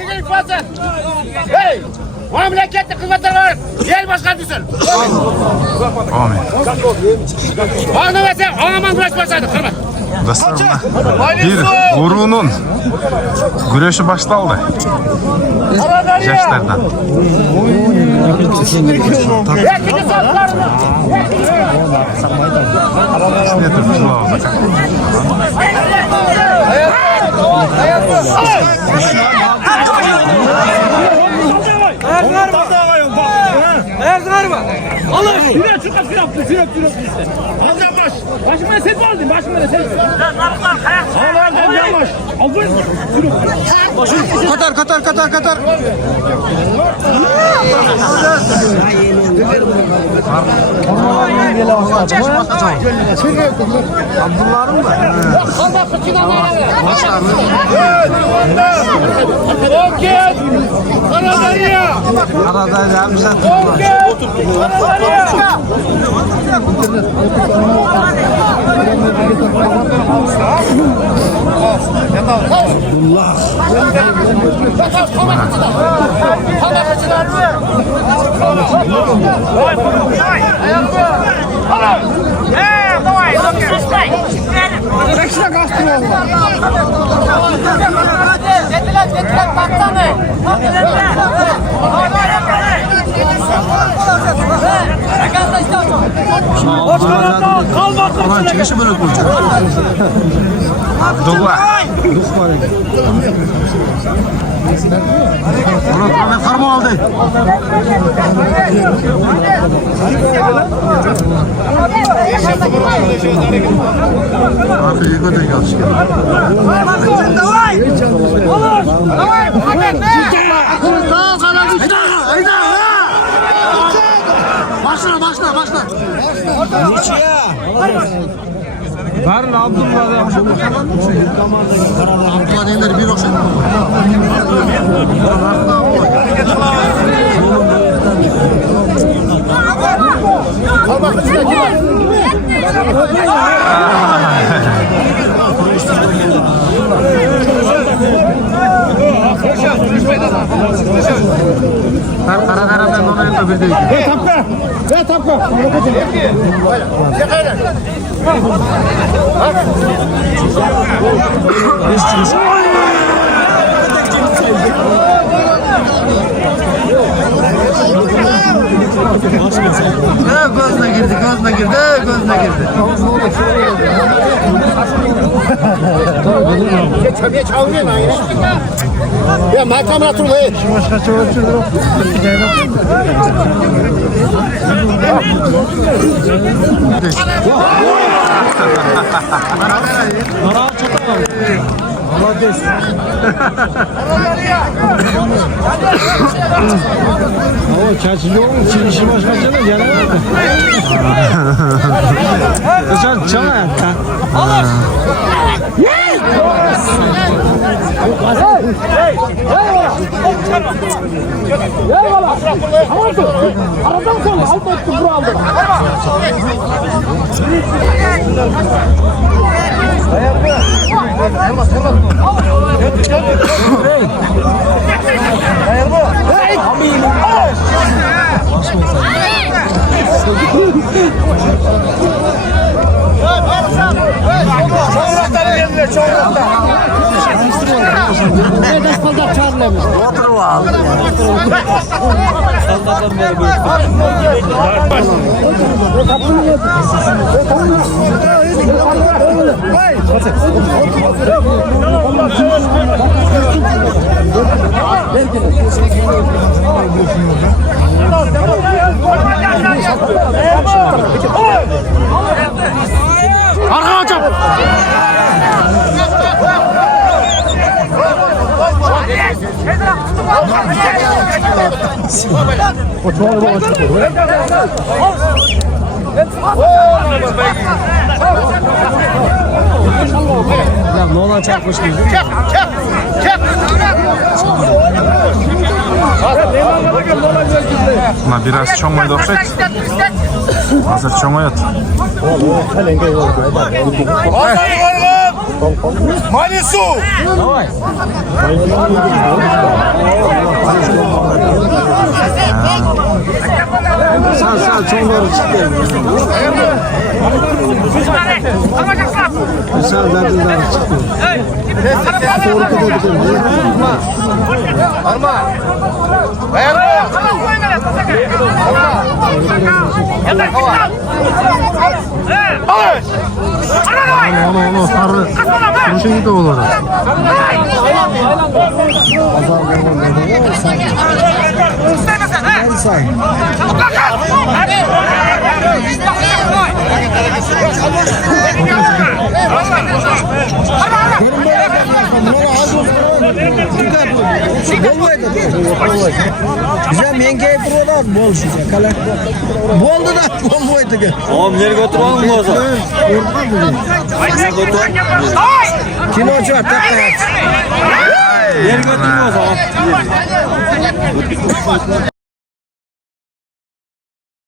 İyilik basın. Hey! Memleketli kıymetler var. Yer başkanısın. Amin. Anı versen anamın uğraşmasaydı. Kırma. Dostlarımla bir gurunun güreşi başlandı. Yaşlardan. Allah şuraya çık sürekli. Aldan baş. Başıma sen mi aldın? Başıma sen. Allah'ım yavaş. Aldın. Katar. Abdullah'ın da. Roket! Karadanya! Karadanya bize Roket! Karadanya! Ulan çıkışı böyle kuracak. Abdullah. Bunu karma aldı. Abi iyi kötü gelsin. Davay! Olur! Davay! Başla. Varın Abdullah'da. Abdullah denir bir olsun. Karadan onu bir değil. Ve tapka. Gözüne girdi. Çöpeye çalmıyor mu aynı? Ya makam rahatlığı et. Başka çöpçüler yok. O çarşıcı olmuş, işi başka gelemedi. Sen çana ya. Allah! Aradan sonra altta küfür aldı. Nolan çarpmış gibi. Çek. Buna biraz çoğmaydı okşak. Hazır çoğmayat. Manisu! Sağ çok doğru çıktı. Sağ derdinler çıktı. Doğru gidiyor. Alma. Onu sarı. Kuruşun da olur. Bize yengeye buralar bol şu kale. Boldu da bol boydu ki. Oğlum nereye götürüyorsun mu o zaman? Kilocu var tek hayat. Nereye götürüyorsun o zaman?